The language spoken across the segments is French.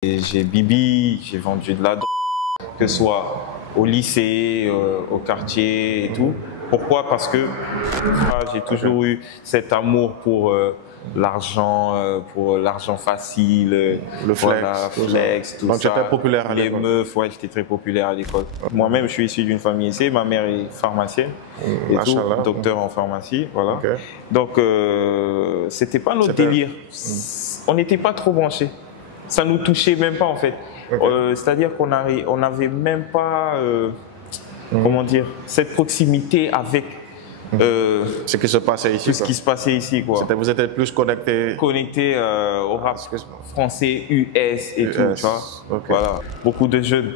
J'ai Bibi, j'ai vendu de la drogue, que ce soit au lycée, au quartier et tout. Pourquoi? Parce que j'ai toujours eu cet amour pour l'argent facile, le voilà, flex, tout donc ça. j'étais populaire à les l'école. meufs, ouais, j'étais très populaire à l'école. Moi-même, je suis issu d'une famille aisée. Ma mère est pharmacienne et tout, Machallah. docteur en pharmacie, voilà. Ok. Donc, c'était pas notre délire. On n'était pas trop branchés. Ça nous touchait même pas en fait. Okay. C'est-à-dire qu'on n'avait même pas, comment dire, cette proximité avec ce qui se passait ici. tout ce qui se passait ici, quoi. Vous étiez plus connecté Au rap français, US et tout, tu vois. Okay. Voilà. Beaucoup de jeunes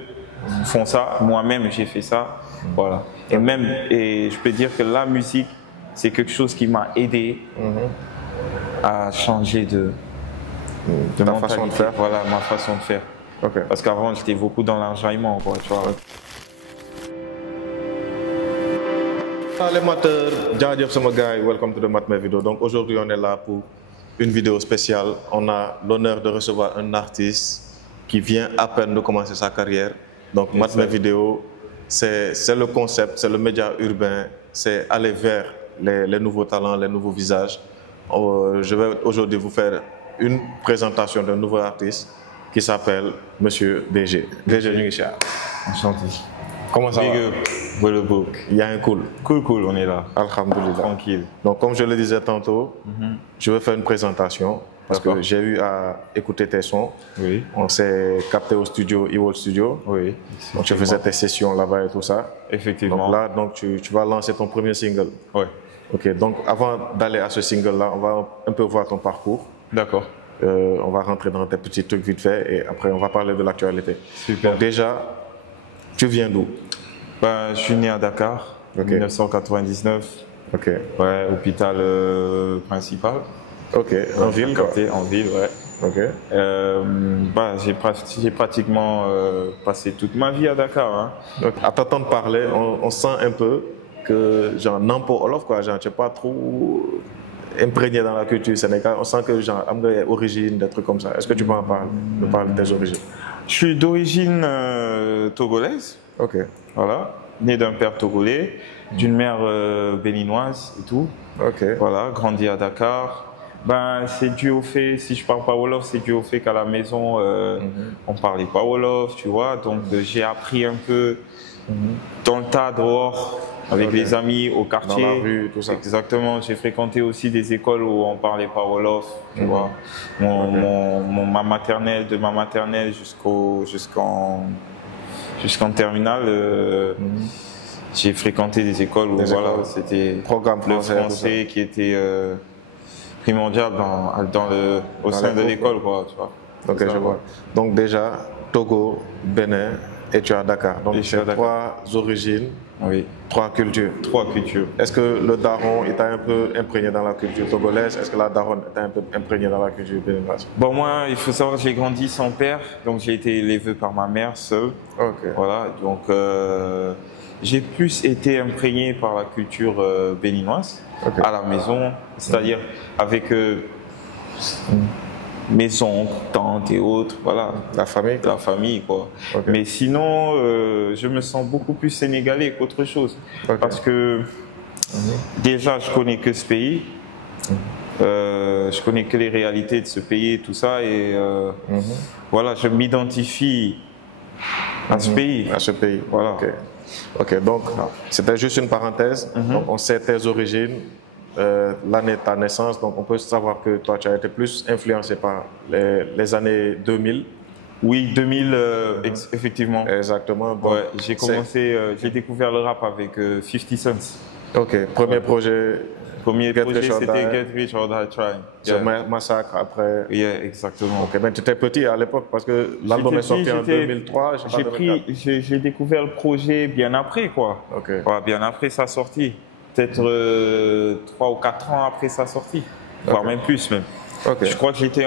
font ça. Moi-même, j'ai fait ça. Voilà. Et je peux dire que la musique, c'est quelque chose qui m'a aidé à changer de ta façon de faire. Voilà, ma façon de faire. Okay. Parce qu'avant, j'étais beaucoup dans l'enjaillement, quoi, tu vois. Salut amateurs, welcome to the Matme Video. Donc aujourd'hui, on est là pour une vidéo spéciale. On a l'honneur de recevoir un artiste qui vient à peine de commencer sa carrière. Donc Matme Video, c'est le concept, c'est le média urbain, c'est aller vers les nouveaux talents, les nouveaux visages. Je vais aujourd'hui vous faire une présentation d'un nouveau artiste qui s'appelle Monsieur BG. BG Nungisha. Enchanté. Comment ça va? Le book. Il y a un cool. Cool, on est là. Alhamdulillah. Tranquille. Donc comme je le disais tantôt, je vais faire une présentation parce que j'ai eu à écouter tes sons. Oui. On s'est capté au studio, Eworld Studio. Oui. Donc tu faisais tes sessions là-bas et tout ça. Effectivement. Donc là, tu vas lancer ton premier single. Oui. Ok, donc avant d'aller à ce single-là, on va un peu voir ton parcours. D'accord. On va rentrer dans tes petits trucs vite fait et après on va parler de l'actualité. Super. Donc déjà, tu viens d'où? Je suis né à Dakar, en 1999. Ok. Ouais, hôpital principal. Ok, en ville quoi. En ville, ouais. Ok. J'ai pratiquement passé toute ma vie à Dakar. Hein. Donc, à t'entendre parler, on sent un peu que genre Nampo Olof quoi, genre tu n'es pas trop imprégné dans la culture sénégalaise. On sent que genre am nga origine, des trucs comme ça. Est-ce que tu peux en parler, me parler de tes origines? Je suis d'origine togolaise. Ok. Voilà, né d'un père togolais, d'une mère béninoise et tout. Ok. Voilà, grandi à Dakar. C'est dû au fait, si je parle pas Wolof, c'est dû au fait qu'à la maison, on parlait pas Wolof, tu vois. Donc j'ai appris un peu dans le tas, dehors, avec les amis, au quartier. Dans la rue, tout ça. Exactement, j'ai fréquenté aussi des écoles où on parlait pas Wolof, tu vois. Ma maternelle, de ma maternelle jusqu'en terminale, j'ai fréquenté des écoles où voilà, c'était le français qui était primordial au sein de l'école, quoi, tu vois. Ok, je vois. Donc déjà, Togo, Bénin et tu es à Dakar. Donc c'est trois origines, trois cultures. Trois cultures. Est-ce que le daron il t'a un peu imprégné dans la culture togolaise? Est-ce que la daronne t'a un peu imprégné dans la culture béninoise? Bon, moi, il faut savoir que j'ai grandi sans père, donc j'ai été élevé par ma mère seule. Ok. Voilà, donc j'ai plus été imprégné par la culture béninoise à la maison, c'est-à-dire avec mes oncles, tantes et autres, voilà. La famille? La famille, quoi. Okay. Mais sinon, je me sens beaucoup plus sénégalais qu'autre chose. Okay. Parce que déjà, je connais que ce pays. Je connais que les réalités de ce pays et tout ça. Et voilà, je m'identifie à ce pays. À ce pays, voilà. Ok, okay, donc c'était juste une parenthèse. Donc, on sait tes origines. L'année de ta naissance, donc on peut savoir que toi tu as été plus influencé par les années 2000. Oui, 2000, effectivement. Exactement. Ouais, j'ai commencé, j'ai découvert le rap avec 50 Cent. Ok, premier projet. Premier projet c'était Get Rich or Die Trying. Ce massacre après. Yeah, exactement. Ok, mais tu étais petit à l'époque parce que l'album est sorti en 2003. J'ai découvert le projet bien après, quoi. Ok. Ouais, bien après sa sortie. Peut-être 3 ou 4 ans après sa sortie, voire même plus même. Okay. Je crois que j'étais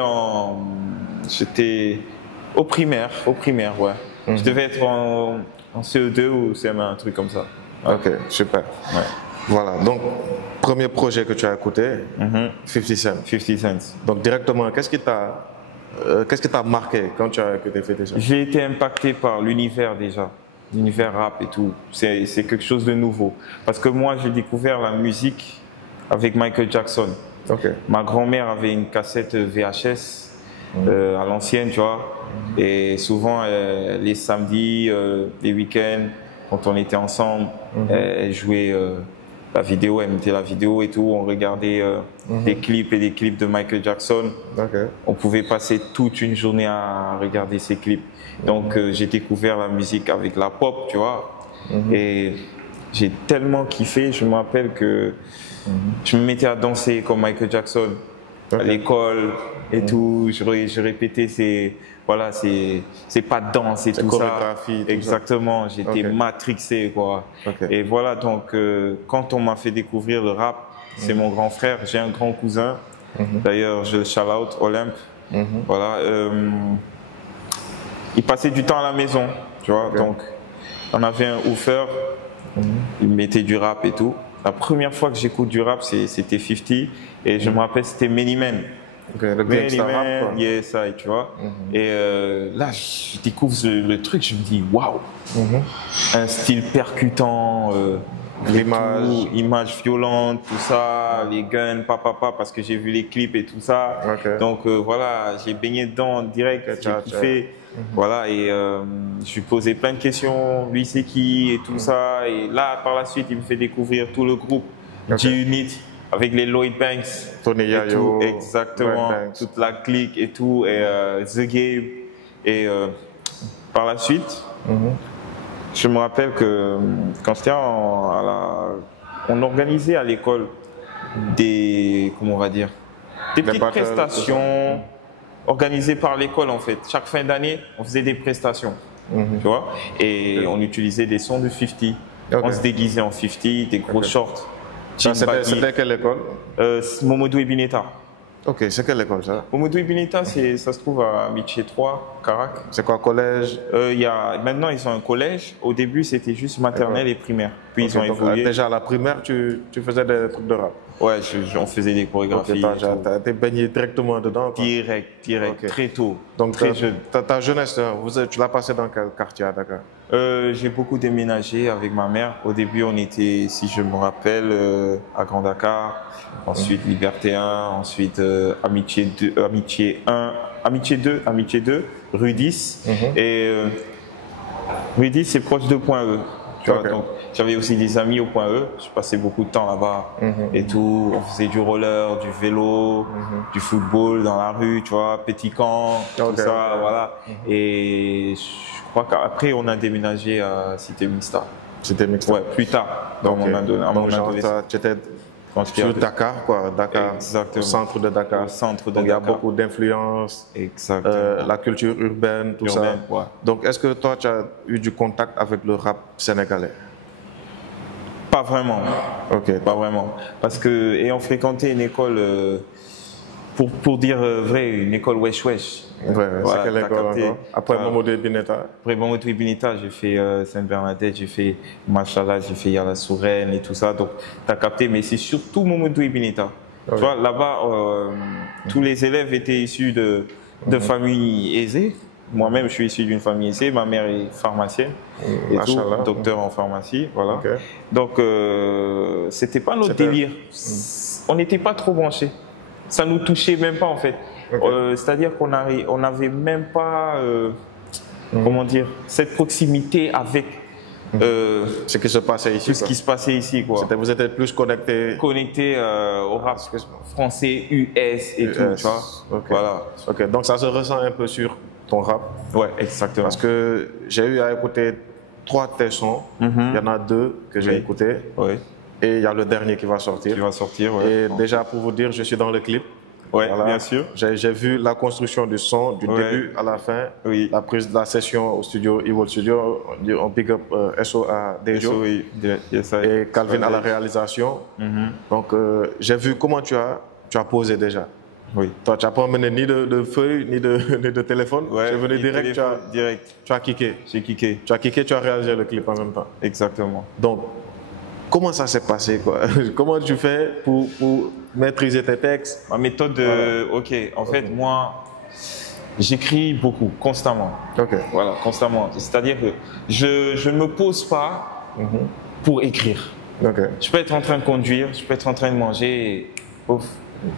au primaire, ouais. Je devais être en CE2 ou CM1, un truc comme ça. Ouais. Ok, super. Ouais. Voilà, donc premier projet que tu as écouté, 50 Cent. 50 Cent. Donc directement, qu'est-ce qui t'a qu'est-ce qui t'a marqué quand tu as écouté Fete ça? J'ai été impacté par l'univers déjà, l'univers rap et tout. C'est quelque chose de nouveau. Parce que moi, j'ai découvert la musique avec Michael Jackson. Ma grand-mère avait une cassette VHS à l'ancienne, tu vois. Et souvent, les samedis, les week-ends, quand on était ensemble, elle jouait la vidéo, elle mettait la vidéo et tout. On regardait des clips et des clips de Michael Jackson. On pouvait passer toute une journée à regarder ces clips. Donc, j'ai découvert la musique avec la pop, tu vois. Et j'ai tellement kiffé. Je me rappelle que je me mettais à danser comme Michael Jackson à l'école et tout. Je répétais ces pas de danse et tout ça. Exactement, j'étais matrixé, quoi. Et voilà, donc quand on m'a fait découvrir le rap, c'est mon grand frère. J'ai un grand cousin, d'ailleurs je le shout out, Olympe. Voilà, il passait du temps à la maison, tu vois. Donc on avait un woofer, il mettait du rap et tout. La première fois que j'écoute du rap, c'était 50 et je me rappelle c'était Many Men. Many Men, yes, tu vois. Et là, je découvre le truc, je me dis waouh, un style percutant, images violentes, tout ça, les guns, parce que j'ai vu les clips et tout ça. Donc voilà, j'ai baigné dedans en direct, j'ai kiffé. Voilà, et je lui posais plein de questions, lui c'est qui et tout ça. Et là, par la suite, il me fait découvrir tout le groupe G-Unit avec les Lloyd Banks, Tony Yayo, exactement, toute la clique et tout, et The Game. Et par la suite, je me rappelle que quand c'était on organisait à l'école des, comment on va dire, des petites prestations organisées par l'école en fait. Chaque fin d'année, on faisait des prestations, tu vois, et on utilisait des sons de 50. On se déguisait en 50, des gros shorts. C'était quelle école? Momodou Ebineta. Ok, c'est quelle école ça? Momodou Ebineta, ça se trouve à Amitié 3, Carac. C'est quoi, collège? Maintenant, ils ont un collège. Au début, c'était juste maternelle et primaire. Puis ils ont évolué. Déjà à la primaire, tu faisais des trucs de rap? Ouais, on faisait des chorégraphies. Tu été baigné directement dedans? Direct, très tôt. Donc, très jeune. Ta jeunesse, tu l'as passée dans quel quartier à Dakar? J'ai beaucoup déménagé avec ma mère. Au début, on était, si je me rappelle, à Grand Dakar, ensuite Liberté 1, ensuite Amitié 2, rue 10. Et rue 10, c'est proche de Point E. Donc, j'avais aussi des amis au Point E. Je passais beaucoup de temps là-bas et tout. On faisait du roller, du vélo, du football dans la rue, tu vois, Petit Camp, tout ça, voilà. Et je crois qu'après, on a déménagé à Cité Mixta. Cité Mixta? Ouais, plus tard, dans mon adolescence. Tu étais sur Dakar, quoi, Dakar, au centre de Dakar. Donc, il y a beaucoup d'influences, la culture urbaine, tout ça. Ouais. Donc, est-ce que toi, tu as eu du contact avec le rap sénégalais? Pas vraiment. Pas vraiment. Parce que, ayant fréquenté une école, pour dire vrai, une école wesh-wesh. C'est quelle école encore? Après Momodou Ebineta? Après Momodou Ebineta, j'ai fait Sainte-Bernadette, j'ai fait Machala, j'ai fait Yala Sourène et tout ça. Donc, tu as capté, mais c'est surtout Momodou Ebineta. Tu vois, là-bas, tous les élèves étaient issus de familles aisées. Moi-même, je suis issu d'une famille aisée. Ma mère est pharmacienne et tout, docteur en pharmacie. Voilà. Donc, c'était pas notre délire. On n'était pas trop branchés. Ça nous touchait même pas en fait. C'est-à-dire qu'on n'avait même pas, comment dire, cette proximité avec ce qui se passait ici. Ce qui se passait ici, quoi. Vous étiez plus connectés. Connectés au rap français, US et tout, tu vois. Voilà. Donc ça se ressent un peu sur ton rap. Ouais, exactement. Parce que j'ai eu à écouter 3 de tes sons. Il y en a 2 que j'ai écoutés. Et il y a le dernier qui va sortir. Et déjà, pour vous dire, je suis dans le clip. Oui, bien sûr. J'ai vu la construction du son, du début à la fin, la prise de la session au studio, Evil Studio, on pick up SO à Dejo et Calvin à la réalisation. Donc, j'ai vu comment tu as posé déjà. Toi, tu n'as pas emmené ni de feuille, ni de téléphone. Tu es venu direct, tu as kické. J'ai kické. Tu as kické, tu as réalisé le clip en même temps. Exactement. Donc, comment ça s'est passé, quoi? Comment tu fais pour maîtriser tes textes? Ma méthode, en fait, moi, j'écris beaucoup, constamment. Voilà, constamment. C'est-à-dire que je ne me pose pas pour écrire. Je peux être en train de conduire, je peux être en train de manger,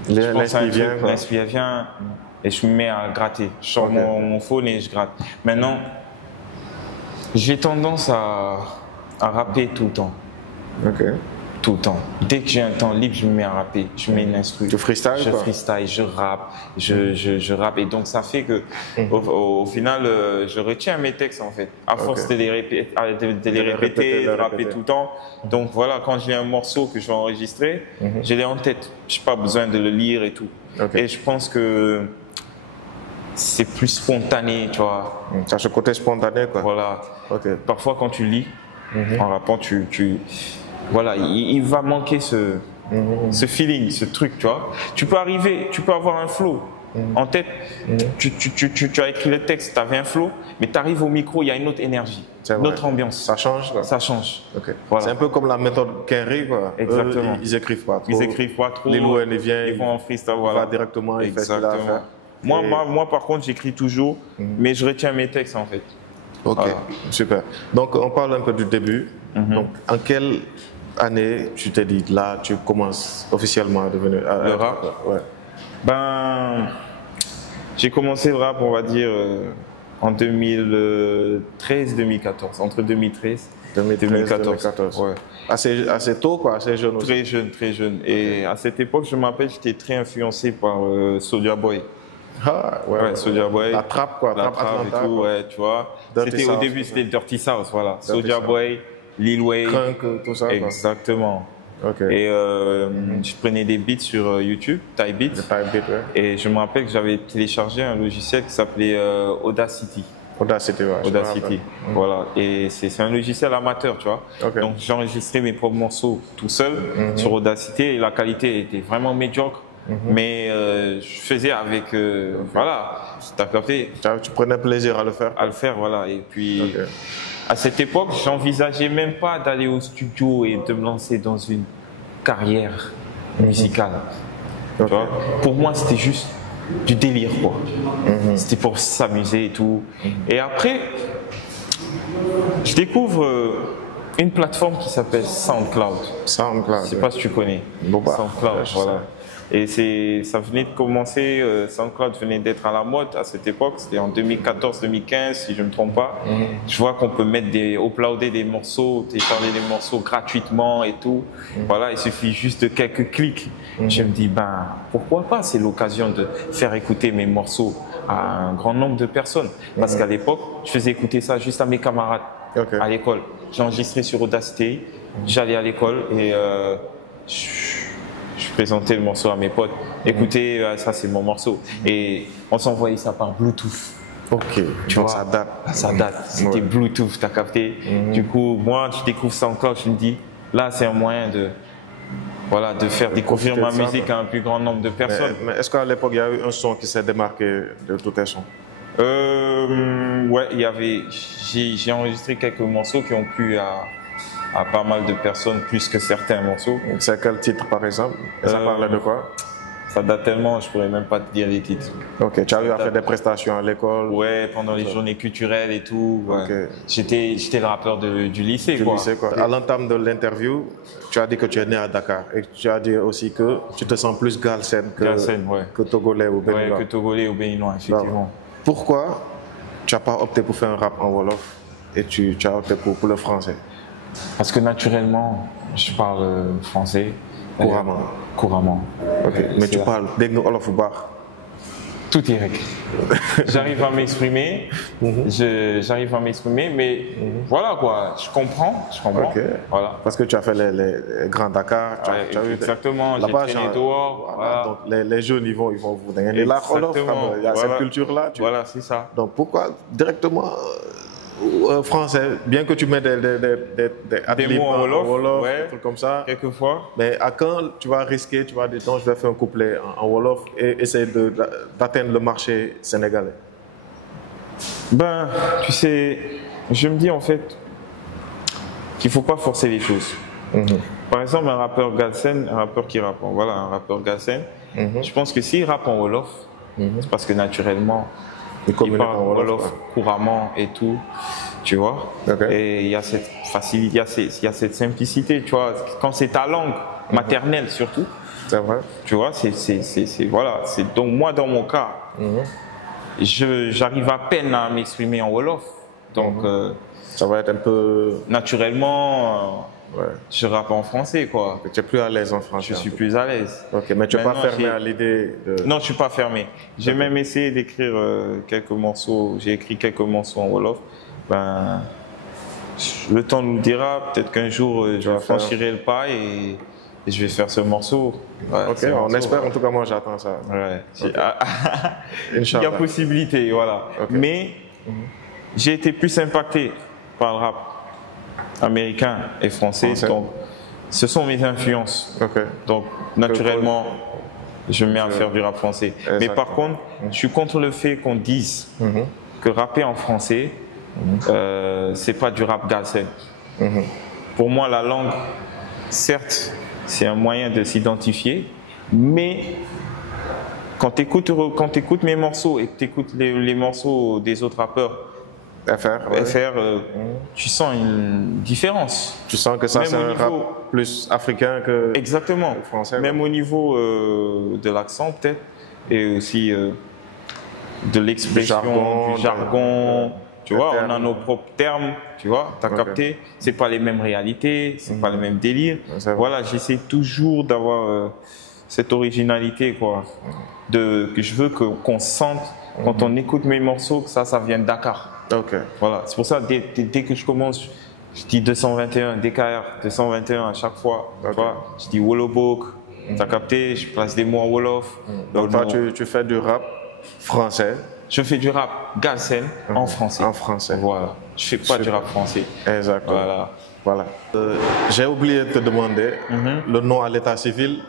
l'inspire vient et je me mets à gratter. Je sors mon phone et je gratte. Maintenant, j'ai tendance à rapper tout le temps. Tout le temps. Dès que j'ai un temps libre, je me mets à rapper. Je mets une instru. Tu freestyle? Je freestyle, je rappe, je rappe. Et donc ça fait que au final, je retiens mes textes en fait. À force de les répéter, de rapper tout le temps. Donc voilà, quand j'ai un morceau que je vais enregistrer, je l'ai en tête. Je n'ai pas besoin de le lire et tout. Et je pense que c'est plus spontané, tu vois. Tu as ce côté spontané, quoi. Voilà. Parfois quand tu lis, en rappant, voilà, il va manquer ce feeling, ce truc, tu vois. Tu peux avoir un flow en tête, tu as écrit le texte, tu avais un flow, mais tu arrives au micro, il y a une autre énergie, une autre ambiance. Ça change, quoi. Ça change. Voilà. C'est un peu comme la méthode Kenry, quoi. Exactement. Ils écrivent pas trop. Ils écrivent pas trop. Les loups, ils viennent, ils vont en freestyle, voilà. Va directement, ils font ce qu'il a à faire. Moi, par contre, j'écris toujours, mais je retiens mes textes, en fait. Voilà. Super. Donc, on parle un peu du début. Donc, en quelle année tu t'es dit, là, tu commences officiellement à devenir... le rap? Ben, j'ai commencé le rap, on va dire, en 2013-2014, entre 2013 et 2014. Ouais. Assez tôt, quoi, assez jeune aussi. Très jeune, très jeune. Et à cette époque, je m'appelle, j'étais très influencé par Soulja Boy. Soulja Boy. La trappe, quoi. La trappe et tout, tu vois. Au début, c'était Dirty South, voilà. Soulja Boy, Lil Wayne. Crunk, tout ça. Exactement. Et je prenais des beats sur YouTube, Type Beats. Et je me rappelle que j'avais téléchargé un logiciel qui s'appelait Audacity. Audacity, voilà. Et c'est un logiciel amateur, tu vois. Donc j'enregistrais mes propres morceaux tout seul sur Audacity et la qualité était vraiment médiocre. Mais je faisais avec, voilà, t'as capté. Tu prenais plaisir à le faire? À le faire, voilà. Et puis, à cette époque, j'envisageais même pas d'aller au studio et de me lancer dans une carrière musicale. Tu vois? Pour moi, c'était juste du délire, quoi. C'était pour s'amuser et tout. Et après, je découvre une plateforme qui s'appelle SoundCloud. SoundCloud. Je sais pas si tu connais. SoundCloud, voilà. Et ça venait de commencer, SoundCloud venait d'être à la mode à cette époque, c'était en 2014-2015 si je ne me trompe pas. Je vois qu'on peut uploader des morceaux, télécharger des morceaux gratuitement et tout. Voilà, il suffit juste de quelques clics. Je me dis, ben pourquoi pas, c'est l'occasion de faire écouter mes morceaux à un grand nombre de personnes. Parce qu'à l'époque, je faisais écouter ça juste à mes camarades à l'école. J'enregistrais sur Audacity, j'allais à l'école et je présentais le morceau à mes potes. Écoutez, ça c'est mon morceau. Et on s'envoyait ça par Bluetooth. Tu vois, ça date. Ça date. C'était Bluetooth, t'as capté. Du coup, moi, je découvre ça encore. Je me dis, là, c'est un moyen de faire découvrir ma musique à un plus grand nombre de personnes. Mais est-ce qu'à l'époque, il y a eu un son qui s'est démarqué de tous tes sons? Ouais, il y avait. J'ai enregistré quelques morceaux qui ont plu à pas mal de personnes, plus que certains morceaux. C'est quel titre par exemple? Et ça parlait de quoi? Ça date tellement, je pourrais même pas te dire les titres. Tu as eu à faire des prestations à l'école? Ouais, pendant les journées culturelles et tout. J'étais le rappeur du lycée. À l'entame de l'interview, tu as dit que tu es né à Dakar et tu as dit aussi que tu te sens plus Galsen que Togolais ou Béninois. Ouais, que Togolais ou Béninois, effectivement. Donc, pourquoi tu n'as pas opté pour faire un rap en Wolof et tu as opté pour le français? Parce que naturellement, je parle français. Couramment. Mais tu parles dès que Wolof ou baax? Tout est réglé. J'arrive à m'exprimer, mais voilà quoi, je comprends. Voilà. Parce que tu as fait les Grands Dakar, exactement, j'ai traîné dehors. Voilà. Donc les jeunes, ils vont vous donner la Wolof, il y a cette culture-là. Voilà, c'est ça. Donc pourquoi directement français, bien que tu mets des mots en Wolof, des trucs comme ça, quelquefois. Mais à quand tu vas risquer, tu vas dire non, je vais faire un couplet en Wolof et essayer d'atteindre le marché sénégalais? Ben, tu sais, je me dis en fait qu'il ne faut pas forcer les choses. Par exemple, un rappeur Galsen, un rappeur qui rappe, je pense que s'il rappe en Wolof, c'est parce que naturellement, Ils parlent Wolof couramment et tout, tu vois. Et il y a cette facilité, il y a cette simplicité, tu vois. Quand c'est ta langue maternelle surtout, c'est vrai. Tu vois, voilà. Donc moi, dans mon cas, j'arrive à peine à m'exprimer en Wolof. Donc, ça va être un peu... Naturellement, je rappe en français, quoi. Tu es plus à l'aise en français? Je suis plus à l'aise. Ok, mais tu n'es pas fermé à l'idée de... Non, je ne suis pas fermé. J'ai même essayé d'écrire quelques morceaux. J'ai écrit quelques morceaux en Wolof. Ben, le temps nous dira, peut-être qu'un jour, je franchirai le pas et je vais faire ce morceau. Ok, on espère. En tout cas, moi, j'attends ça. Ouais. Il y a possibilité, voilà. Mais j'ai été plus impacté par le rap américain et français. Donc, ce sont mes influences. Donc, naturellement, je me mets à faire du rap français. Mais par contre, je suis contre le fait qu'on dise que rapper en français, c'est pas du rap galsen. Pour moi, la langue, certes, c'est un moyen de s'identifier, mais quand tu écoutes mes morceaux et que tu écoutes les morceaux des autres rappeurs, tu sens une différence. Tu sens que ça, c'est un rap plus africain que français. Même au niveau de l'accent, peut-être, et aussi de l'expression, du jargon. Tu vois, on a nos propres termes, tu vois, tu as capté. C'est pas les mêmes réalités, c'est pas le même délire. Voilà, j'essaie toujours d'avoir cette originalité, quoi. Que je veux qu'on sente quand on écoute mes morceaux que ça vient de Dakar. Voilà, c'est pour ça, dès que je commence, je dis 221, DKR, 221 à chaque fois. Tu vois, je dis Wolobok, tu as capté, je place des mots en Wolof. Donc toi, tu fais du rap français? Je fais du rap galsen en français. En français. Voilà. Je fais pas du rap français. Exactement. Voilà. J'ai oublié de te demander le nom à l'état civil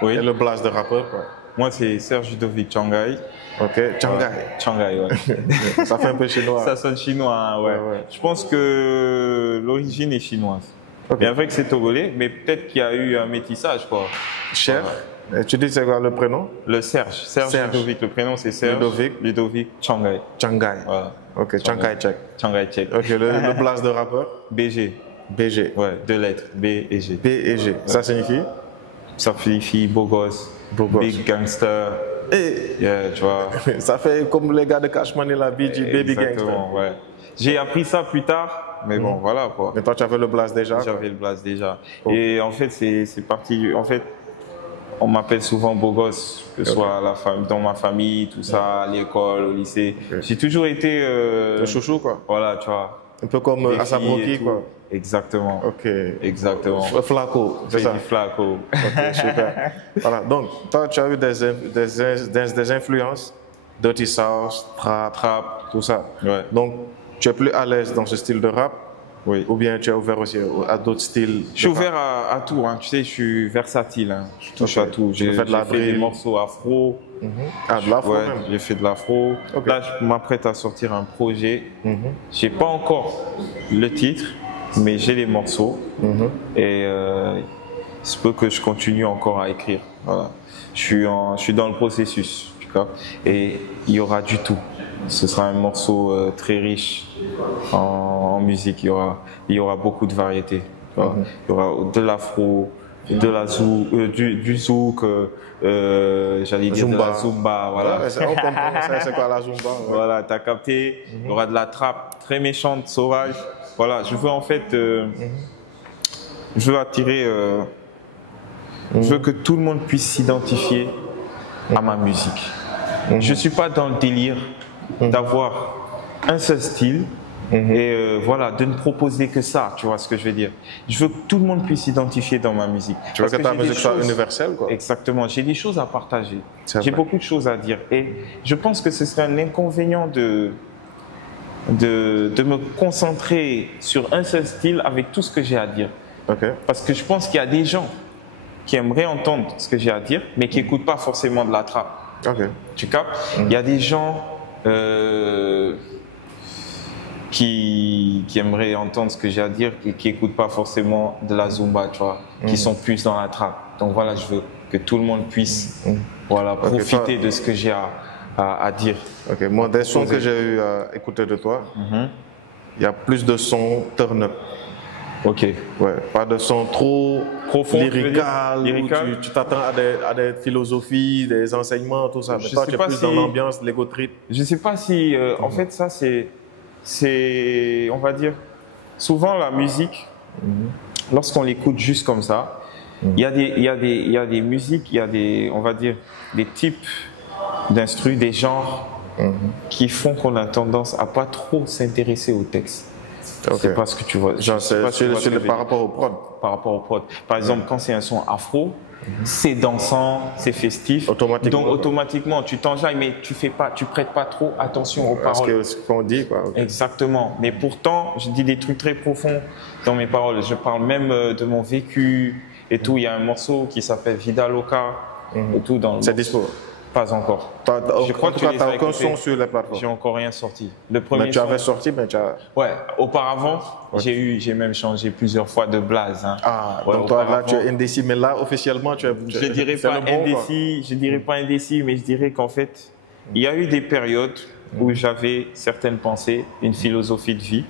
et le blast de rappeur, quoi. Moi, c'est Serge Ludovic Changai. Ok, Changai. Changai, ouais. Ça fait un peu chinois. Ça sonne chinois, ouais. Je pense que l'origine est chinoise. Bien vrai que c'est togolais, mais peut-être qu'il y a eu un métissage, quoi. Cher. Et tu dis c'est quoi le prénom? Le Serge. Serge Ludovic. Le prénom c'est Serge. Ludovic Changai. Changai. Voilà. Ok, Changai Check. Changai Check. Ok, le blast de rappeur? BG. BG. Ouais, 2 lettres. B et G. B et G. Ça signifie? Ça signifie beau gosse. Big gangster. Yeah, tu vois. Ça fait comme les gars de Cash Money, la BG, Baby Gangster. Ouais. J'ai appris ça plus tard, mais bon, voilà, quoi. Mais toi, tu avais le blast déjà? J'avais le blast déjà. Et en fait, c'est parti. En fait, on m'appelle souvent beau gosse, que ce soit dans ma famille, tout ça, à l'école, au lycée. J'ai toujours été... le chouchou, quoi. Voilà, tu vois. Un peu comme Asap Rocky, quoi. Exactement. Ok. Exactement. Flaco, c'est ça? Flaco. Ok, super. Voilà, donc, toi, tu as eu des influences, Dirty South, trap, tout ça. Ouais. Donc, tu es plus à l'aise dans ce style de rap? Oui. Ou bien tu es ouvert aussi à d'autres styles? Je suis ouvert à tout, hein. Tu sais, je suis versatile. Hein. Je touche à tout. J'ai fait des morceaux afro. Ah, de l'afro même? J'ai fait de l'afro. Là, je m'apprête à sortir un projet. Je n'ai pas encore le titre, mais j'ai les morceaux. Et il se peut que je continue encore à écrire. Voilà. Je suis dans le processus. Et il y aura du tout. Ce sera un morceau très riche en musique. Il y aura beaucoup de variétés. Il y aura de l'afro, de la du zouk, j'allais dire de la zumba. Voilà. On comprend, c'est quoi la zumba? Voilà, t'as capté. Il y aura de la trappe très méchante, sauvage. Voilà, je veux en fait, je veux attirer, je veux que tout le monde puisse s'identifier à ma musique. Je ne suis pas dans le délire d'avoir un seul style et voilà, de ne proposer que ça, tu vois ce que je veux dire. Je veux que tout le monde puisse s'identifier dans ma musique. Tu veux que ta musique soit universelle, quoi. Exactement, j'ai des choses à partager, j'ai beaucoup de choses à dire et je pense que ce serait un inconvénient de me concentrer sur un seul style avec tout ce que j'ai à dire. Parce que je pense qu'il y a des gens qui aimeraient entendre ce que j'ai à dire, mais qui n'écoutent pas forcément de la trappe. Tu captes? Il y a des gens qui aimeraient entendre ce que j'ai à dire, qui n'écoutent pas forcément de la zumba, tu vois, qui sont plus dans la trappe. Donc voilà, je veux que tout le monde puisse voilà, profiter de ce que j'ai à dire. Ok, moi, des sons que j'ai eu à écouter de toi, il y a plus de sons turn-up. Ok. Ouais, pas de sons trop profond, lyrical, où tu t'attends à des philosophies, des enseignements, tout ça. Mais toi, tu es plus dans l'ambiance, l'ego trip. Je ne sais pas si, en fait, ça c'est, on va dire, souvent la musique, lorsqu'on l'écoute juste comme ça, il y a des musiques, il y a des, on va dire, des types d'instrus, des genres qui font qu'on a tendance à pas trop s'intéresser au texte. Okay. C'est pas ce que tu vois. Par rapport au prod. Par rapport au prod. Par exemple, quand c'est un son afro, c'est dansant, c'est festif. Automatiquement. Donc automatiquement, tu t'enjailles, mais tu prêtes pas trop attention aux paroles. Ce qu'on dit, quoi. Okay. Exactement. Mais pourtant, je dis des trucs très profonds dans mes paroles. Je parle même de mon vécu et tout. Il y a un morceau qui s'appelle Vida Loca et tout dans le. C'est dispo. Pas encore. Je crois que tu n'as aucun son sur les plateformes. J'ai encore rien sorti. Le premier mais tu avais sorti, mais tu as... Ouais, auparavant, j'ai même changé plusieurs fois de blaze. Hein. Ah, ouais, donc toi, là, tu es indécis, mais là, officiellement, tu es... Je dirais pas indécis, je dirais pas indécis, mais je dirais qu'en fait, il y a eu des périodes où j'avais certaines pensées, une philosophie de vie,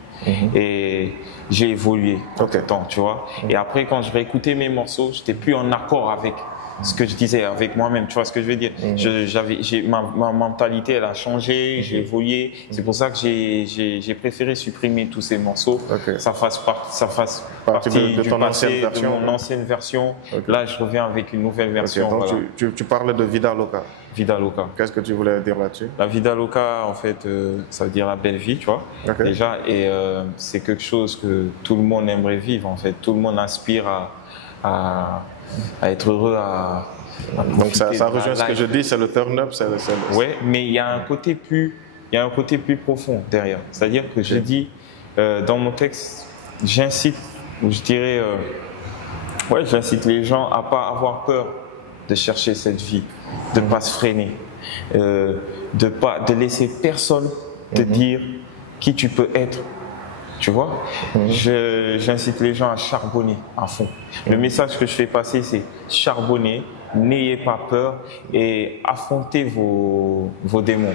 et j'ai évolué avec le temps, tu vois. Et après, quand je réécoutais mes morceaux, j'étais plus en accord avec ce que je disais avec moi-même, tu vois ce que je veux dire. Ma mentalité, elle a changé, j'ai évolué. C'est pour ça que j'ai préféré supprimer tous ces morceaux. Ça fasse partie de ton ancienne version, de mon ancienne version. Là, je reviens avec une nouvelle version. Donc, voilà. tu parlais de Vida Loca. Vida Loca. Qu'est-ce que tu voulais dire là-dessus? La Vida Loca, en fait, ça veut dire la belle vie, tu vois. Déjà, et c'est quelque chose que tout le monde aimerait vivre, en fait. Tout le monde aspire à être heureux, donc ça rejoint ce que je dis, c'est le turn-up. Oui, mais il y a un côté plus profond derrière. C'est-à-dire que je dis, dans mon texte, j'incite, ou je dirais, j'incite les gens à pas avoir peur de chercher cette vie, de ne pas se freiner, de laisser personne te dire qui tu peux être. Tu vois, j'incite les gens à charbonner à fond. Le message que je fais passer, c'est charbonner, n'ayez pas peur et affrontez vos démons.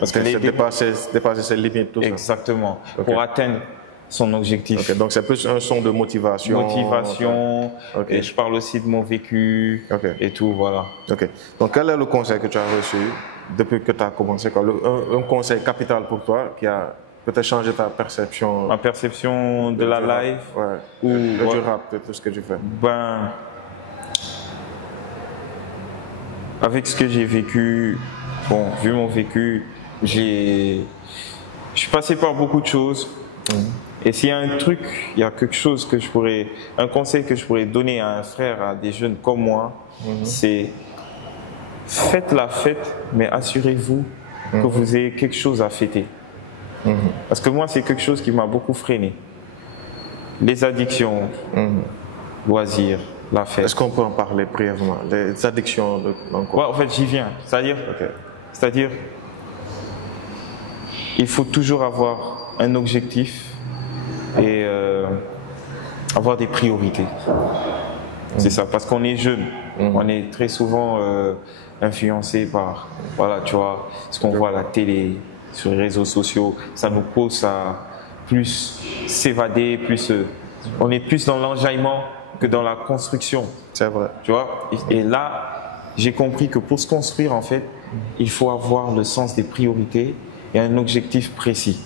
Parce que dépasser ses limites, tout ça. Exactement, pour atteindre son objectif. Donc c'est plus un son de motivation. Et je parle aussi de mon vécu et tout, voilà. Donc quel est le conseil que tu as reçu depuis que tu as commencé, un conseil capital pour toi qui a peut-être changer ta perception. Ma perception de la live ou du rap, de tout ce que tu fais. Ben, avec ce que j'ai vécu, bon, vu mon vécu, je suis passé par beaucoup de choses. Et s'il y a un truc, il y a quelque chose que un conseil que je pourrais donner à un frère, à des jeunes comme moi, c'est faites la fête, mais assurez-vous que vous ayez quelque chose à fêter. Parce que moi, c'est quelque chose qui m'a beaucoup freiné. Les addictions, loisirs, la fête. Est-ce qu'on peut en parler brièvement? Les addictions, en fait, j'y viens. C'est-à-dire, il faut toujours avoir un objectif et avoir des priorités. C'est ça, parce qu'on est jeune. On est très souvent influencé par, voilà, tu vois, ce qu'on voit à la télé, sur les réseaux sociaux, ça nous pousse à plus s'évader, on est plus dans l'enjaillement que dans la construction. C'est vrai. Tu vois, et là, j'ai compris que pour se construire, en fait, il faut avoir le sens des priorités et un objectif précis.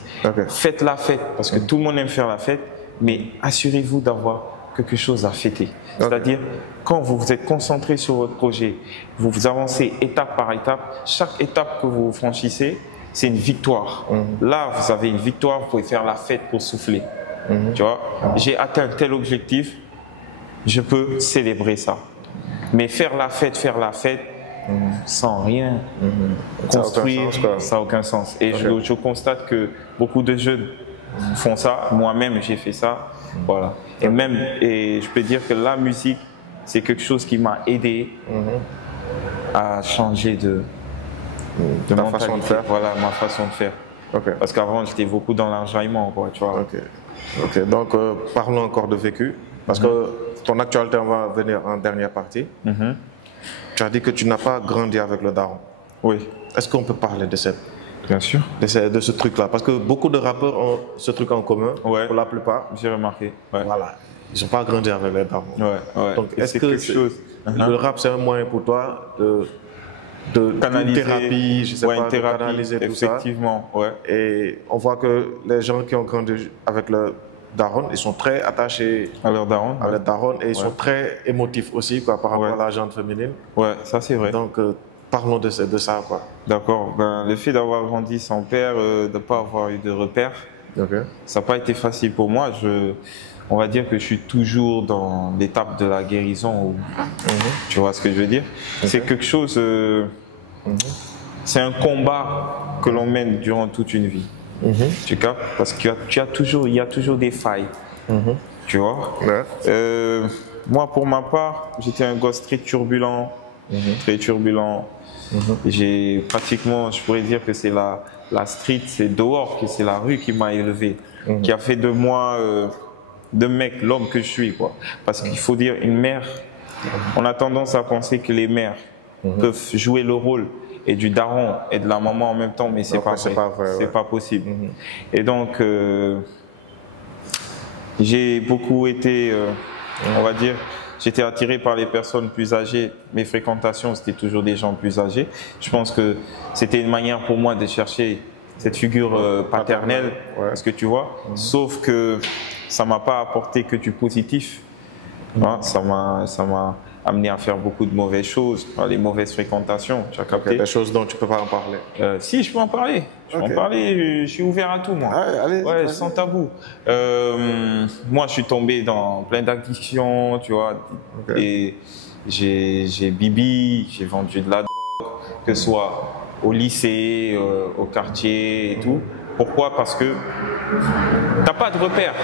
Faites la fête, parce que tout le monde aime faire la fête, mais assurez-vous d'avoir quelque chose à fêter. C'est-à-dire, quand vous êtes concentré sur votre projet, vous avancez étape par étape, chaque étape que vous franchissez, c'est une victoire. Là, vous avez une victoire, vous pouvez faire la fête pour souffler. Tu vois, j'ai atteint tel objectif, je peux célébrer ça. Mais faire la fête sans rien construire, ça n'a aucun sens. Et je constate que beaucoup de jeunes font ça. Moi-même, j'ai fait ça. Voilà. Et je peux dire que la musique, c'est quelque chose qui m'a aidé à changer de ta façon de faire. Voilà, ma façon de faire. Parce qu'avant, j'étais beaucoup dans l'enjaillement, quoi, tu vois. Donc, parlons encore de vécu. Parce que ton actualité, on va venir en dernière partie. Tu as dit que tu n'as pas grandi avec le daron. Oui. Est-ce qu'on peut parler de cette... Bien sûr. De ce truc-là? Parce que beaucoup de rappeurs ont ce truc en commun, pour la plupart. J'ai remarqué. Voilà. Ils n'ont pas grandi avec les darons. Donc, est-ce que le rap, c'est un moyen pour toi de canaliser, une thérapie, je sais pas, de canaliser tout ça? Effectivement, Et on voit que les gens qui ont grandi avec le daron, ils sont très attachés à leur daron, et ils sont très émotifs aussi par rapport à la gente féminine. Ouais, ça c'est vrai. Donc, parlons de ça, quoi. D'accord. Ben, le fait d'avoir grandi sans père, de ne pas avoir eu de repères, ça n'a pas été facile pour moi. On va dire que je suis toujours dans l'étape de la guérison. Tu vois ce que je veux dire? C'est quelque chose... c'est un combat que l'on mène durant toute une vie. Tu captes? Parce qu'il y a toujours des failles. Tu vois? Moi, pour ma part, j'étais un gosse très turbulent. Très turbulent. J'ai pratiquement, je pourrais dire que c'est la street, c'est dehors, que c'est la rue qui m'a élevé, qui a fait de moi, de mec, l'homme que je suis, quoi. Parce qu'il faut dire, une mère, on a tendance à penser que les mères peuvent jouer le rôle et du daron et de la maman en même temps, mais c'est pas vrai, c'est pas possible. Et donc, j'ai beaucoup été, on va dire, j'étais attiré par les personnes plus âgées. Mes fréquentations, c'était toujours des gens plus âgés. Je pense que c'était une manière pour moi de chercher cette figure paternelle, parce que tu vois, sauf que ça m'a pas apporté que du positif. Ça m'a amené à faire beaucoup de mauvaises choses, les mauvaises fréquentations, tu as capté. Des choses dont tu peux pas en parler. Si, je peux en parler. Je peux en parler, je suis ouvert à tout, moi. Allez, sans tabou. Moi, je suis tombé dans plein d'addictions, tu vois. Et j'ai bibi, j'ai vendu de la drogue, que ce soit au lycée, au quartier et tout. Pourquoi? Parce que t'as pas de repère.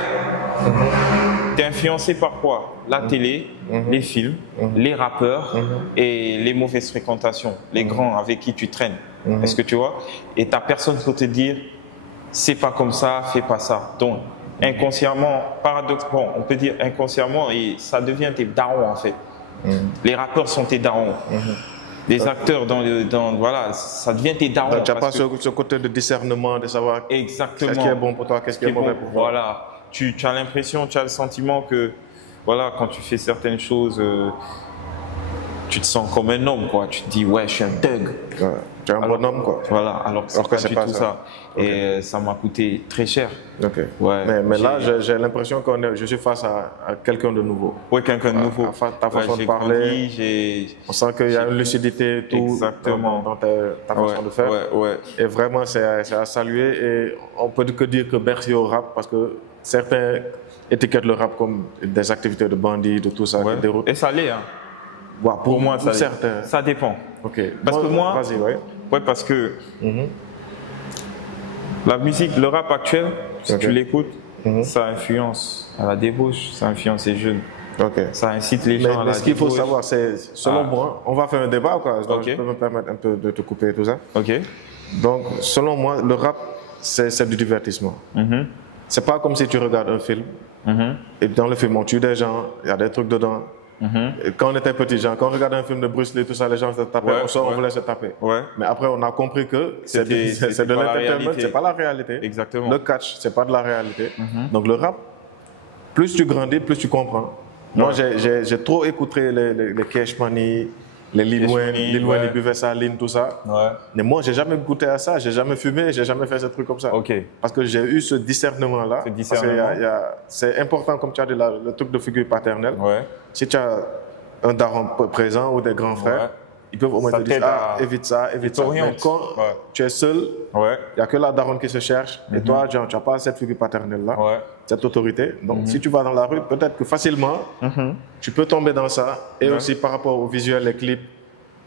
Tu es influencé par quoi? La télé, les films, les rappeurs et les mauvaises fréquentations, les grands avec qui tu traînes. Est-ce que tu vois? Et tu n'as personne pour te dire, c'est pas comme ça, fais pas ça. Donc, inconsciemment, paradoxalement, on peut dire inconsciemment, et ça devient tes darons en fait. Les rappeurs sont tes darons. Les acteurs voilà, ça devient tes darons. Tu n'as pas ce côté de discernement, de savoir exactement qu'est-ce qui est bon pour toi, qu'est-ce qui est mauvais pour toi. Voilà. Tu as l'impression, tu as le sentiment que, voilà, quand tu fais certaines choses, tu te sens comme un homme, quoi. Tu te dis, ouais, je suis un thug. Tu es un bon homme, quoi. Voilà, alors que c'est pas du tout ça. Et ça m'a coûté très cher. Mais là, j'ai l'impression que je suis face à quelqu'un de nouveau. Oui, quelqu'un de nouveau. Ta façon de parler, on sent qu'il y a une lucidité et tout dans ta façon de faire. Et vraiment, c'est à saluer. Et on peut que dire que merci au rap, parce que certains étiquettent le rap comme des activités de bandits, de tout ça. Et ça l'est, hein. Pour moi, ça dépend. Parce que moi, parce que la musique, le rap actuel, si tu l'écoutes, ça influence à la débauche, ça influence les jeunes. Ça incite les gens à la débauche. Mais ce qu'il faut savoir, c'est, selon moi, on va faire un débat, quoi. Donc je peux me permettre un peu de te couper tout ça. Donc, selon moi, le rap, c'est du divertissement. C'est pas comme si tu regardes un film, et dans le film, on tue des gens, il y a des trucs dedans. Et quand on était petit, quand on regardait un film de Bruce Lee, tout ça, les gens se tapaient, on sort, on voulait se taper. Mais après, on a compris que c'est de l'entertainment, c'est pas la réalité. Exactement. Le catch, c'est pas de la réalité. Donc le rap, plus tu grandis, plus tu comprends. Moi, j'ai trop écouté les Cash Money, les Lil Wayne, ils buvaient ça, Lin, tout ça. Mais moi, j'ai jamais goûté à ça, j'ai jamais fumé, j'ai jamais fait ce truc comme ça. Parce que j'ai eu ce discernement-là. C'est important, comme tu as dit, le truc de figure paternelle. Si tu as un daron présent ou des grands frères, ils peuvent au moins te dire, évite ça, évite ça. Mais quand tu es seul, il n'y a que la daronne qui se cherche. Et toi, tu n'as pas cette figure paternelle-là, cette autorité. Donc, si tu vas dans la rue, peut-être que facilement, tu peux tomber dans ça. Et aussi par rapport au visuel, les clips,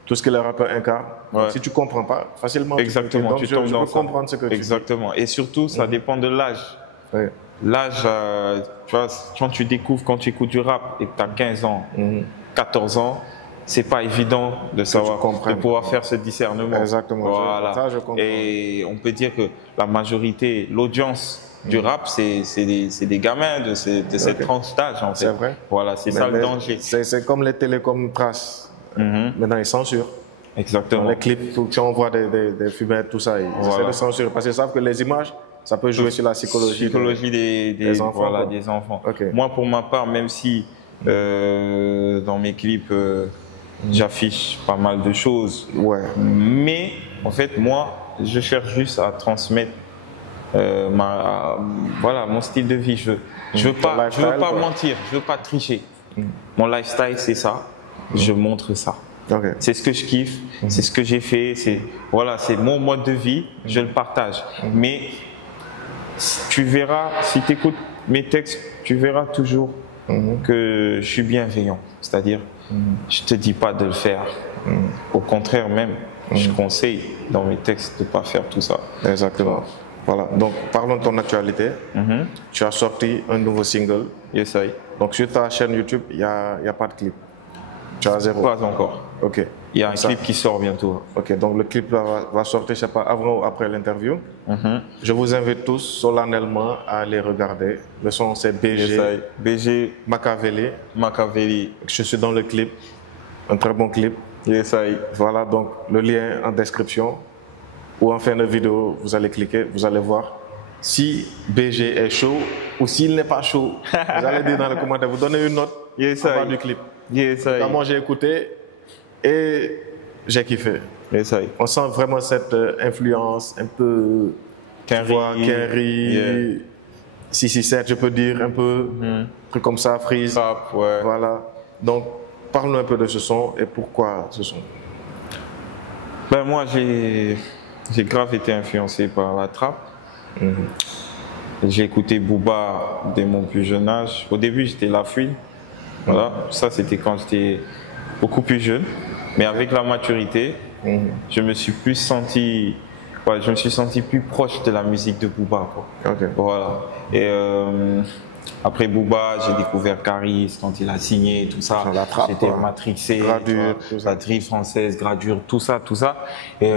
tout ce que les rappeurs incarnent. Si tu ne comprends pas, facilement, tu tombes dans ça. Comprendre ce que tu Exactement. Et surtout, ça dépend de l'âge. L'âge, tu vois, quand tu découvres, quand tu écoutes du rap et que tu as 15 ans, 14 ans, c'est pas évident de savoir, de pouvoir faire ce discernement. Exactement. Voilà. Ça, je comprends. Et on peut dire que la majorité, l'audience du rap, c'est des gamins de cette tranche d'âge, en fait. C'est vrai. Voilà, c'est ça le danger. C'est comme les télécoms traces. Maintenant, ils censurent. Exactement. Dans les clips, si on voit des fumettes, tout ça, ils essaient de censurer parce qu'ils savent que les images, ça peut jouer sur la psychologie des enfants. Voilà, des enfants. Moi, pour ma part, même si dans mes clips, j'affiche pas mal de choses, mais en fait, moi, je cherche juste à transmettre mon style de vie. Je veux pas mentir, je veux pas tricher. Mon lifestyle, c'est ça. Je montre ça. C'est ce que je kiffe, c'est ce que j'ai fait. C'est mon mode de vie. Je le partage. Mais tu verras, si tu écoutes mes textes, tu verras toujours que je suis bienveillant. C'est-à-dire, je te dis pas de le faire. Au contraire même, je conseille dans mes textes de ne pas faire tout ça. Exactement. Voilà, donc parlons de ton actualité. Tu as sorti un nouveau single. Yes, I. Donc sur ta chaîne YouTube, il n'y a pas de clip. Tu as zéro. Pas encore. Ok. Il y a un clip qui sort bientôt. Ok, donc le clip va sortir, je sais pas, avant ou après l'interview. Je vous invite tous solennellement à aller regarder. Le son c'est BG. Yes, BG Machiavelli. Je suis dans le clip. Un très bon clip. Yes, I. Voilà, donc le lien en description. Ou en fin de vidéo, vous allez cliquer, vous allez voir si BG est chaud ou s'il n'est pas chaud. Vous allez dire dans les commentaires, vous donnez une note en bas du clip. Moi j'ai écouté et j'ai kiffé. On sent vraiment cette influence un peu Kenry, 667 je peux dire, un peu truc comme ça, Freeze. Voilà. Donc parle-nous un peu de ce son et pourquoi ce son. Ben moi j'ai grave été influencé par la trap. J'ai écouté Booba dès mon plus jeune âge. Au début, j'étais La Fouine. Voilà. Ça, c'était quand j'étais beaucoup plus jeune. Mais avec la maturité, je me suis senti plus proche de la musique de Booba, quoi. Voilà. Et après Booba, j'ai découvert Caris quand il a signé, tout ça. J'étais matrixé. Gradure, la drill française, Gradure, tout ça. Et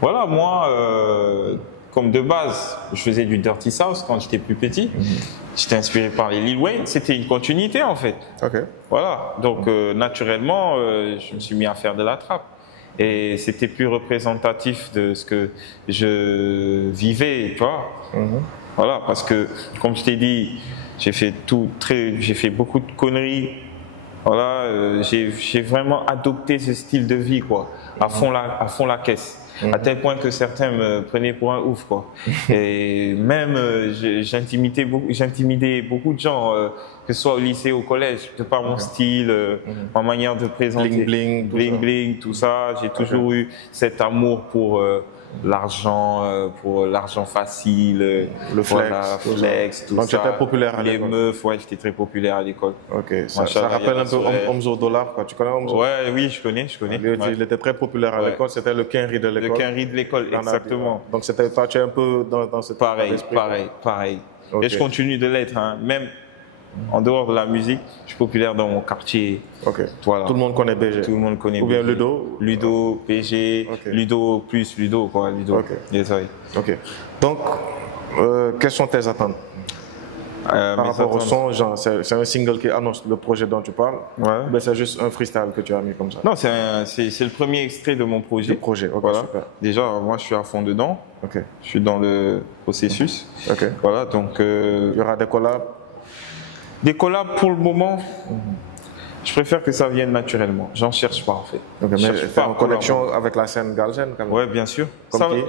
voilà, moi, comme de base, je faisais du Dirty South quand j'étais plus petit. J'étais inspiré par les Lil Wayne. C'était une continuité, en fait. Voilà. Donc, naturellement, je me suis mis à faire de la trap. Et c'était plus représentatif de ce que je vivais, tu vois. Voilà, parce que, comme je t'ai dit, j'ai fait beaucoup de conneries. Voilà, j'ai vraiment adopté ce style de vie, quoi, à fond la caisse. À tel point que certains me prenaient pour un ouf, quoi. Et même, j'intimidais beaucoup de gens, que ce soit au lycée, au collège, de par mon style, ma manière de présenter. Bling, tout ça. J'ai toujours eu cet amour pour l'argent facile, le flex, tout donc ça. Donc j'étais populaire à l'école. Les meufs, j'étais très populaire à l'école. Ça rappelle un peu Omzo Dollar, quoi. Tu connais Omzo? Oui, je connais. Il était très populaire à l'école, c'était le Kenry de l'école. Le Kenry de l'école, exactement. Donc tu es un peu dans cette pareil. Et je continue de l'être, hein. Même en dehors de la musique, je suis populaire dans mon quartier. Voilà. Tout le monde connaît BG. Tout le monde connaît BG. Ou bien Ludo. Ludo, BG, Ludo plus Ludo, quoi. Ludo. Donc, quelles sont tes attentes par rapport au son? C'est un single qui annonce le projet dont tu parles. Mais c'est juste un freestyle que tu as mis comme ça. Non, c'est le premier extrait de mon projet. Voilà. Super. Déjà, moi, je suis à fond dedans. Je suis dans le processus. Voilà, donc. Il y aura des collabs. Des collabs pour le moment, je préfère que ça vienne naturellement. J'en cherche pas en fait. Mais faire en connexion avec la scène galsen quand même. Oui, bien sûr.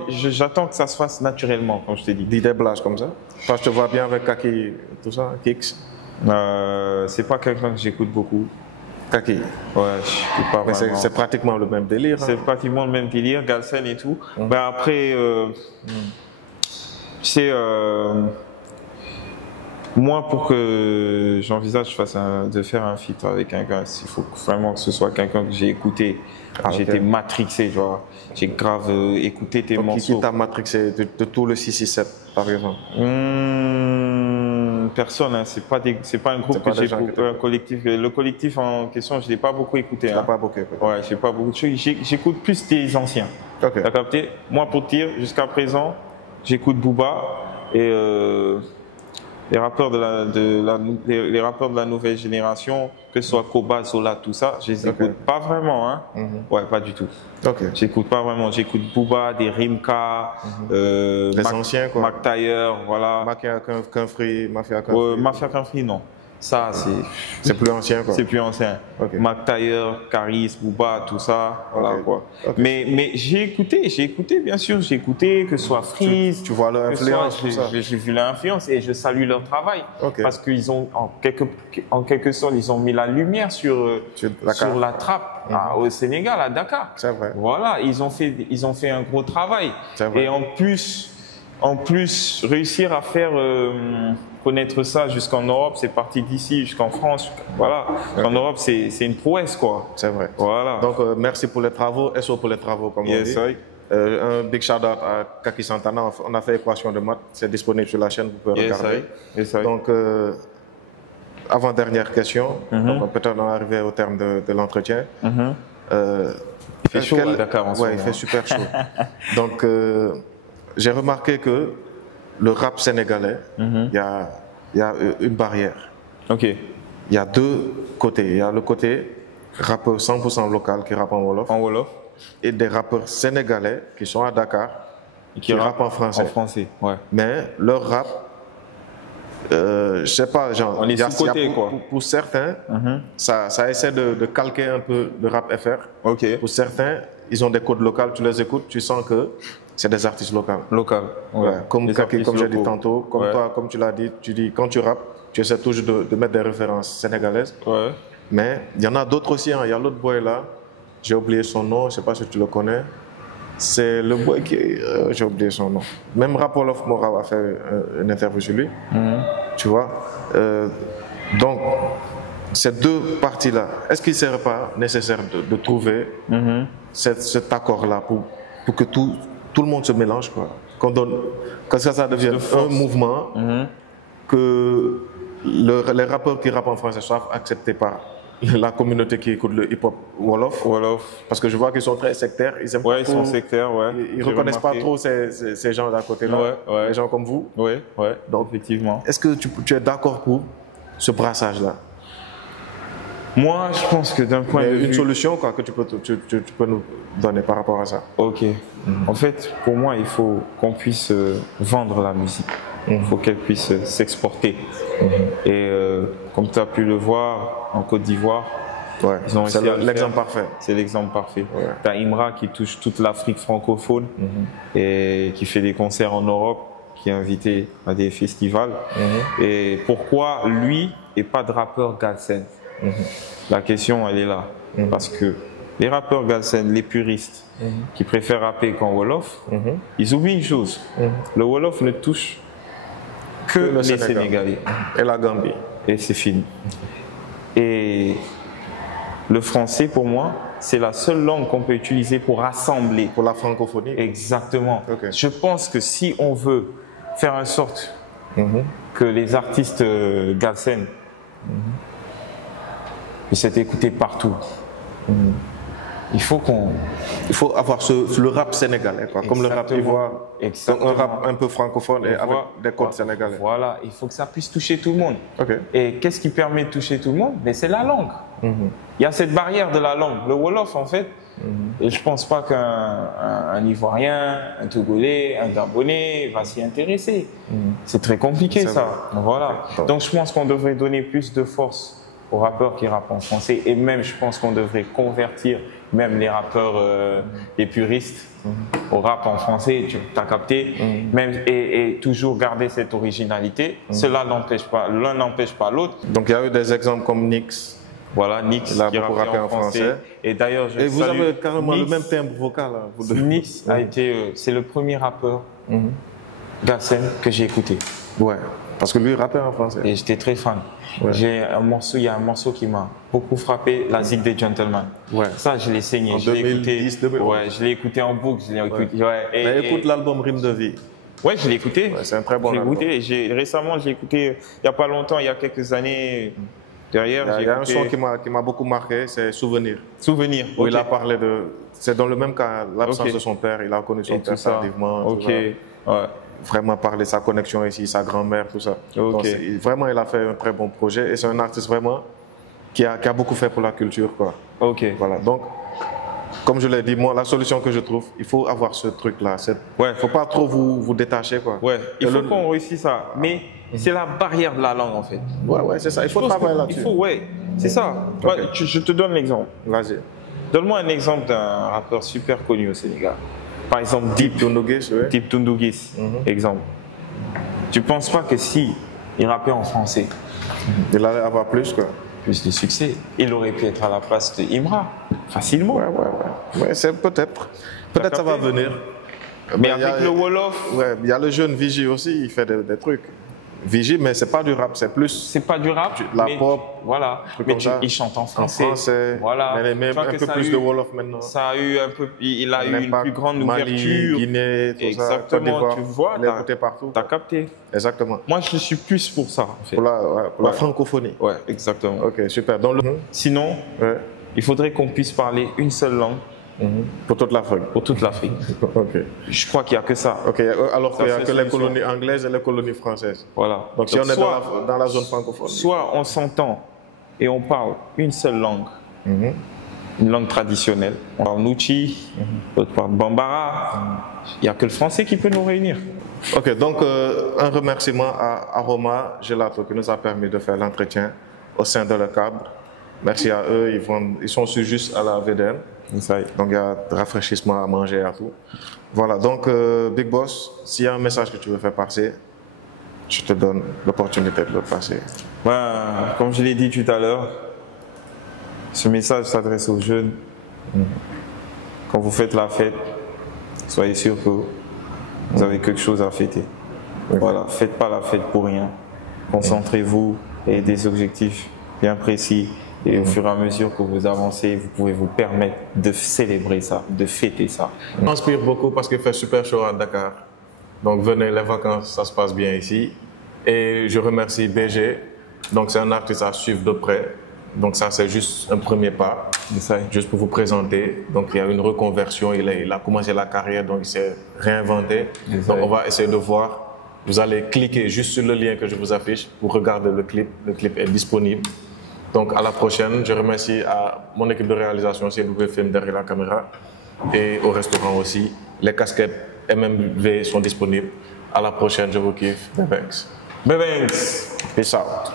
J'attends que ça se fasse naturellement, comme je t'ai dit. Des blagues comme ça. Toi, je te vois bien avec Kaki, tout ça, Kix. C'est pas quelqu'un que j'écoute beaucoup. Kaki. Ouais, je pas mais c'est pratiquement le même délire. C'est pratiquement le même délire, galsen et tout. Ben après, c'est moi, pour que j'envisage de faire un feat avec quelqu'un, il faut vraiment que ce soit quelqu'un que j'ai écouté. J'ai été matrixé, tu vois. J'ai grave écouté tes morceaux. Qui t'a matrixé de tout le 667, par exemple? Personne, hein. C'est pas un groupe que j'ai un collectif. Le collectif en question, je l'ai pas beaucoup écouté. Tu l'as pas beaucoup écouté? Ouais, j'ai pas beaucoup de choses. J'écoute plus des anciens. T'as capté? Moi, pour dire, jusqu'à présent, j'écoute Booba et les rappeurs les rappeurs de la nouvelle génération, que ce soit Koba, Zola, tout ça, je les écoute pas vraiment, hein. Ouais, pas du tout. J'écoute pas vraiment. J'écoute Booba, des Rimka, les anciens quoi. Mac Taylor, voilà. Mafia Kinfry, Mafia Kinfry, non. Ça, c'est plus ancien quoi. C'est plus ancien. Mac Taylor, Caris, Booba, tout ça, voilà quoi. Mais j'ai écouté bien sûr, j'ai écouté que ce soit Freeze. Tu vois leur influence, tout ça. J'ai vu leur influence et je salue leur travail parce qu'ils ont en quelque sorte ils ont mis la lumière sur la trappe au Sénégal, à Dakar. C'est vrai. Voilà, ils ont fait un gros travail. Et en plus réussir à faire connaître ça jusqu'en Europe, c'est parti d'ici jusqu'en France, voilà. En Europe, c'est une prouesse, quoi. C'est vrai. Voilà. Donc, merci pour les travaux, SO pour les travaux, comme on dit. Un big shout-out à Kaki Santana, on a fait Équation de maths, c'est disponible sur la chaîne, vous pouvez regarder. Donc, avant-dernière question, donc peut-être on est arrivé au terme de l'entretien. Il fait chaud à Dakar en ce moment. Oui, il fait super chaud. Donc, j'ai remarqué que le rap sénégalais, il y a une barrière. Il y a deux côtés. Il y a le côté rappeur 100% local qui rappe en Wolof. Et des rappeurs sénégalais qui sont à Dakar qui rappent en français. Mais leur rap, je sais pas, genre, on est sous-côté quoi. Pour certains, ça essaie de calquer un peu de rap FR. Pour certains, ils ont des codes locaux, tu les écoutes, tu sens que c'est des artistes locaux. Comme Kaki, comme j'ai dit tantôt, comme toi, comme tu l'as dit, tu dis quand tu rappes, tu essaies toujours de mettre des références sénégalaises. Mais il y en a d'autres aussi, il y a l'autre boy là, j'ai oublié son nom, je ne sais pas si tu le connais. C'est le boy qui... j'ai oublié son nom. Même Rap Wolof Mora a fait une interview sur lui. Tu vois. Donc, ces deux parties-là, est-ce qu'il ne serait pas nécessaire de trouver cet accord-là pour que tout le monde se mélange, quoi. Que ça devienne un mouvement, que les rappeurs qui rappent en français soient acceptés par la communauté qui écoute le hip-hop Wolof. Parce que je vois qu'ils sont très sectaires. Ils aiment ils sont sectaires, Ils ne reconnaissent pas trop ces gens d'à côté-là, les gens comme vous. Donc, effectivement. Est-ce que tu es d'accord pour ce brassage-là? Moi, je pense que d'un point de vue... Une solution quoi, que tu peux nous donner par rapport à ça. En fait, pour moi, il faut qu'on puisse vendre la musique. Il faut qu'elle puisse s'exporter. Et comme tu as pu le voir en Côte d'Ivoire, c'est l'exemple parfait. C'est l'exemple parfait. Tu as Imra qui touche toute l'Afrique francophone et qui fait des concerts en Europe, qui est invité à des festivals. Et pourquoi lui et pas de rappeur Galsen? La question, elle est là. Parce que les rappeurs Galsen, les puristes, qui préfèrent rapper qu'en Wolof, ils oublient une chose. Le Wolof ne touche que les Sénégalais. Et la Gambie. Et c'est fini. Et le français, pour moi, c'est la seule langue qu'on peut utiliser pour rassembler. Pour la francophonie. Exactement. Je pense que si on veut faire en sorte que les artistes Galsen puissent être écoutés partout, il faut avoir le rap sénégalais, quoi, comme le rap ivoire, un rap un peu francophone et avec des codes sénégalais. Voilà, il faut que ça puisse toucher tout le monde. Et qu'est-ce qui permet de toucher tout le monde? C'est la langue. Il y a cette barrière de la langue. Le Wolof, en fait, et je ne pense pas qu'un Ivoirien, un Togolais, un Gabonais va s'y intéresser. C'est très compliqué ça. Voilà. Donc je pense qu'on devrait donner plus de force aux rappeurs qui rappent en français, et même je pense qu'on devrait convertir même les rappeurs, les puristes, au rap en français, tu as capté, même, et toujours garder cette originalité. Cela n'empêche pas, l'un n'empêche pas l'autre. Donc il y a eu des exemples comme Nix. Voilà, Nix qui rappait en français. Et d'ailleurs, vous avez carrément le même timbre vocal. Nix a été, c'est le premier rappeur Galsen que j'ai écouté. Parce que lui, il rappait en français. Et j'étais très fan. Il y a un morceau qui m'a beaucoup frappé, La Zik des Gentlemen. Ça, je l'ai saigné. En 2010, 2011. Je l'ai écouté en boucle. Mais écoute l'album Rime de vie. Je l'ai écouté. C'est un très bon album. Récemment, j'ai écouté, il n'y a pas longtemps, il y a quelques années. Derrière, il y a un son qui m'a beaucoup marqué, c'est Souvenir. Souvenir. Où il a parlé de. C'est dans le même cas, l'absence de son père. Il a connu son père tardivement. vraiment parlé de sa connexion ici, sa grand-mère, tout ça. Donc, vraiment, il a fait un très bon projet et c'est un artiste vraiment qui a beaucoup fait pour la culture, quoi. Ok. Voilà. Donc, comme je l'ai dit, moi, la solution que je trouve, il faut avoir ce truc-là. Il ne faut pas trop vous détacher, quoi. Ouais. Il faut qu'on réussisse ça. Mais c'est la barrière de la langue, en fait. Ouais, c'est ça. Il faut travailler là-dessus. C'est ça. Okay. Je te donne l'exemple. Vas-y. Donne-moi un exemple d'un rappeur super connu au Sénégal. Par exemple, Dip Doundouguis, exemple. Tu ne penses pas que si il rappait en français, il allait avoir plus, quoi. Plus de succès. Il aurait pu être à la place de Imra, facilement. Ouais, c'est peut-être. Peut-être ça va venir. Mais avec le Wolof. Ouais, il y a le jeune Vigie aussi, il fait des trucs. Vigie, mais c'est pas du rap, c'est plus. C'est pas du rap. La pop. Voilà. Mais il chante en français. En français. Voilà. Mais un peu plus de Wolof maintenant. Ça a eu un peu. Il a eu une plus grande ouverture. Guinée, tout exactement, ça. Tu vois, il est écouté partout. T'as capté. Exactement. Moi, je suis plus pour ça. En fait. Pour la francophonie. Ouais, exactement. Ok, super. Sinon, il faudrait qu'on puisse parler une seule langue. Pour toute l'Afrique. Pour toute l'Afrique. Okay. Je crois qu'il n'y a que ça. Okay. Alors qu'il n'y a que les colonies anglaises et les colonies françaises. Voilà. Donc si on est dans la zone francophone. Soit on s'entend et on parle une seule langue, une langue traditionnelle. On parle Nuchi, l'autre parle Bambara. Il n'y a que le français qui peut nous réunir. Ok, donc un remerciement à Aroma Gelato qui nous a permis de faire l'entretien au sein de Le Cabre. Merci à eux, ils sont juste à la VDN. Donc il y a rafraîchissement à manger et tout. Voilà, donc Big Boss, s'il y a un message que tu veux faire passer, je te donne l'opportunité de le passer. Comme je l'ai dit tout à l'heure, ce message s'adresse aux jeunes. Quand vous faites la fête, soyez sûr que vous avez quelque chose à fêter. Voilà, faites pas la fête pour rien. Concentrez-vous et des objectifs bien précis. Et au fur et à mesure que vous avancez, vous pouvez vous permettre de célébrer ça, de fêter ça. Ça m'inspire beaucoup parce qu'il fait super chaud à Dakar. Donc venez, les vacances, ça se passe bien ici. Et je remercie BG. Donc c'est un artiste à suivre de près. Donc ça c'est juste un premier pas, juste pour vous présenter. Donc il y a une reconversion, il a commencé la carrière, donc il s'est réinventé. Donc on va essayer de voir. Vous allez cliquer juste sur le lien que je vous affiche pour regarder le clip. Le clip est disponible. Donc à la prochaine, je remercie à mon équipe de réalisation, CW Film derrière la caméra, et au restaurant aussi. Les casquettes MMV sont disponibles. À la prochaine, je vous kiffe. Bebanks. Bebanks. Peace out.